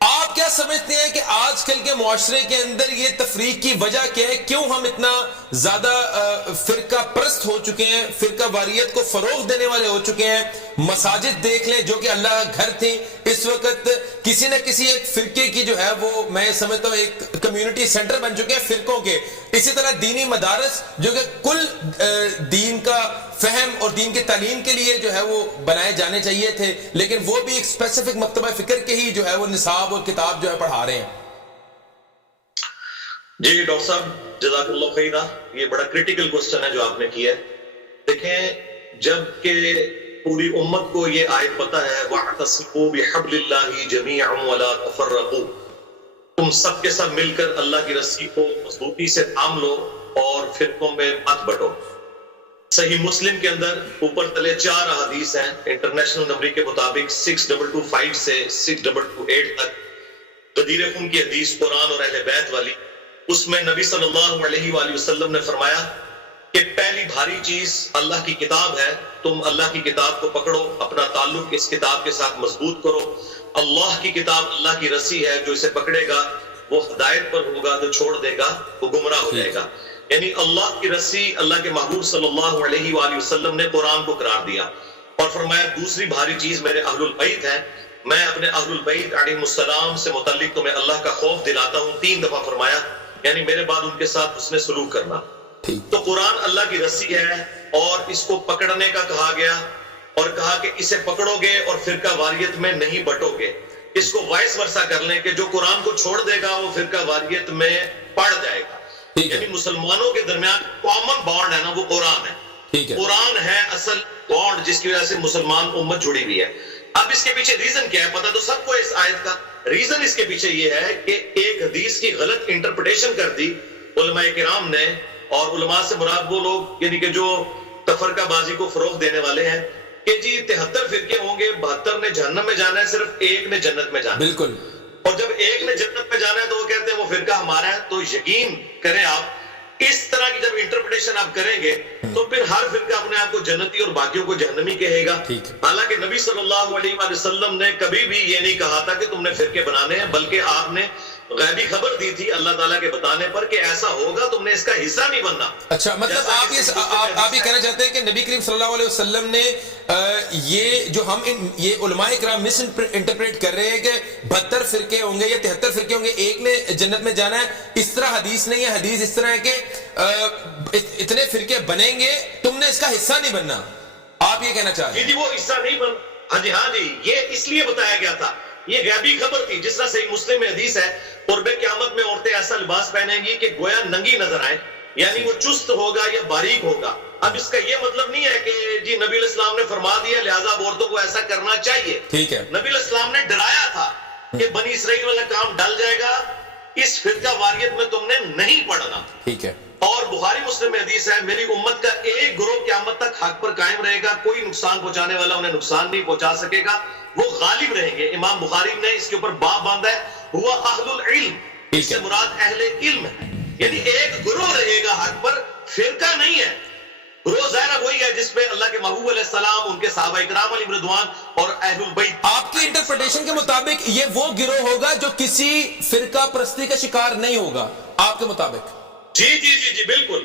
آپ کیا سمجھتے ہیں کہ آج کل کے معاشرے کے اندر یہ تفریق کی وجہ کیا ہے؟ کیوں ہم اتنا زیادہ فرقہ پرست ہو چکے ہیں، فرقہ واریت کو فروغ دینے والے ہو چکے ہیں؟ مساجد دیکھ لیں جو کہ اللہ کا گھر تھی، اس وقت کسی نہ کسی ایک فرقے کی جو ہے وہ میں سمجھتا ہوں ایک کمیونٹی سینٹر بن چکے ہیں فرقوں کے۔ اسی طرح دینی مدارس جو کہ کل دین کا فہم اور دین کی تعلیم کے لیے جو ہے وہ بنائے جانے چاہیے تھے، لیکن وہ بھی ایک اسپیسیفک مکتبہ فکر کے ہی جو ہے وہ نصاب اور کتاب جو ہے پڑھا رہے ہیں۔ جی ڈاکٹر صاحب جزاک اللہ خیرہ، یہ بڑا کریٹیکل کوسچن ہے جو آپ نے کیا ہے۔ دیکھیں، جب کہ پوری امت کو یہ آیت پتہ ہے وَاعْتَصِمُوا بِحَبْلِ اللَّهِ جَمِيعًا وَلَا تَفَرَّقُوا، تم سب کے سب مل کر اللہ کی رسی کو مضبوطی سے تھام لو اور فرقوں میں مت بٹو۔ صحیح مسلم کے اندر اوپر تلے 4 احادیث ہیں انٹرنیشنل نمبر کے مطابق 6225 سے 6228 تک، غدیر خون کی حدیث قرآن اور اہل بیت والی۔ اس میں نبی صلی اللہ علیہ وآلہ وسلم نے فرمایا کہ پہلی بھاری چیز اللہ کی کتاب ہے، تم اللہ کی کتاب کو پکڑو، اپنا تعلق اس کتاب کے ساتھ مضبوط کرو۔ اللہ کی کتاب اللہ کی رسی ہے، جو اسے پکڑے گا وہ ہدایت پر ہوگا، جو چھوڑ دے گا وہ گمراہ ہو جائے گا۔ یعنی اللہ کی رسی، اللہ کے محبوب صلی اللہ علیہ وآلہ وسلم نے قرآن کو قرار دیا اور فرمایا دوسری بھاری چیز میرے اہل البیت ہے، میں اپنے اہل البیت علیہ السلام سے متعلق تمہیں اللہ کا خوف دلاتا ہوں، 3 دفعہ فرمایا، یعنی میرے بعد ان کے ساتھ حسن سلوک کرنا۔ تو قرآن اللہ کی رسی ہے اور اس کو پکڑنے کا کہا گیا اور کہا کہ اسے پکڑو گے اور فرقہ واریت میں نہیں بٹو گے۔ اس کو وائس ورسا کر لیں کہ جو قرآن کو چھوڑ دے گا وہ فرقہ واریت میں پڑ جائے گا۔ یعنی مسلمانوں کے درمیان کامن بانڈ ہے نا، وہ قرآن ہے۔ قرآن ہے اصل بانڈ جس کی وجہ سے مسلمان امت جڑی ہوئی ہے۔ اب اس کے پیچھے ریزن کیا ہے؟ پتہ تو سب کو اس آیت کا ریزن اس کے پیچھے یہ ہے کہ ایک حدیث کی غلط انٹرپریٹیشن کر دی علماء کرام نے، اور علماء سے مراد وہ لوگ یعنی کہ جو تفرقہ بازی کو فروغ دینے والے ہیں کہ جی 73 فرقے ہوں گے، 72 نے جہنم میں جانا ہے، صرف ایک نے جنت میں جانا ہے۔ بالکل، اور جب ایک نے جنت میں جانا ہے تو وہ کہتے ہیں وہ فرقہ ہمارا ہے۔ تو یقین کریں آپ اس طرح کی جب انٹرپریٹیشن آپ کریں گے تو پھر ہر فرقہ اپنے آپ کو جنتی اور باقیوں کو جہنمی کہے گا۔ حالانکہ نبی صلی اللہ علیہ وآلہ وسلم نے کبھی بھی یہ نہیں کہا تھا کہ تم نے فرقے بنانے ہیں، بلکہ آپ نے غیبی خبر دی تھی اللہ تعالیٰ کے بتانے پر کہ ایسا ہوگا، تم نے اس کا حصہ نہیں بننا۔ اچھا، مطلب آپ یہ کہنا چاہتے ہیں کہ نبی کریم صلی اللہ علیہ وسلم نے یہ جو ہم یہ علماء کرام مس انٹرپریٹ کر رہے ہیں کہ 72 فرقے ہوں گے یا 73 فرقے ہوں گے، ایک نے جنت میں جانا ہے، اس طرح حدیث نہیں ہے۔ حدیث اس طرح ہے کہ اتنے فرقے بنیں گے، تم نے اس کا حصہ نہیں بننا، آپ یہ کہنا چاہ رہے ہیں؟ جی وہ حصہ نہیں بن، ہاں جی یہ اس لیے بتایا گیا تھا، یہ غیبی خبر تھی۔ جس طرح صحیح مسلم میں حدیث ہے قرب قیامت میں عورتیں ایسا لباس پہنیں گی کہ گویا ننگی نظر آئے، یعنی وہ چست ہوگا یا باریک ہوگا۔ اب اس کا یہ مطلب نہیں ہے کہ جی نبی علیہ السلام نے فرما دیا لہٰذا عورتوں کو ایسا کرنا چاہیے۔ ٹھیک ہے، نبی علیہ السلام نے ڈرایا تھا کہ بنی اسرائیل والا کام ڈل جائے گا، اس فرقہ واریت میں تم نے نہیں پڑنا۔ ٹھیک ہے، اور بخاری مسلم میں حدیث ہے میری امت کا ایک گروہ قیامت تک حق پر قائم رہے گا، کوئی نقصان پہنچانے والا انہیں نقصان نہیں پہنچا سکے گا، وہ غالب رہیں گے۔ امام بخاری نے اس کے اوپر باب باندھا ہے ہوا اہل العلم، اس سے مراد اہل علم ہے، یعنی ایک گروہ رہے گا حق پر، فرقہ نہیں ہے۔ گروہ ظاہرہ وہی ہے جس پہ اللہ کے محبوب علیہ السلام، ان کے صحابہ اکرام علیہ رضوان اور اہل البیت۔ آپ کی انٹرپریٹیشن کے مطابق یہ وہ گروہ ہوگا جو کسی فرقہ پرستی کا شکار نہیں ہوگا آپ کے مطابق؟ جی بالکل۔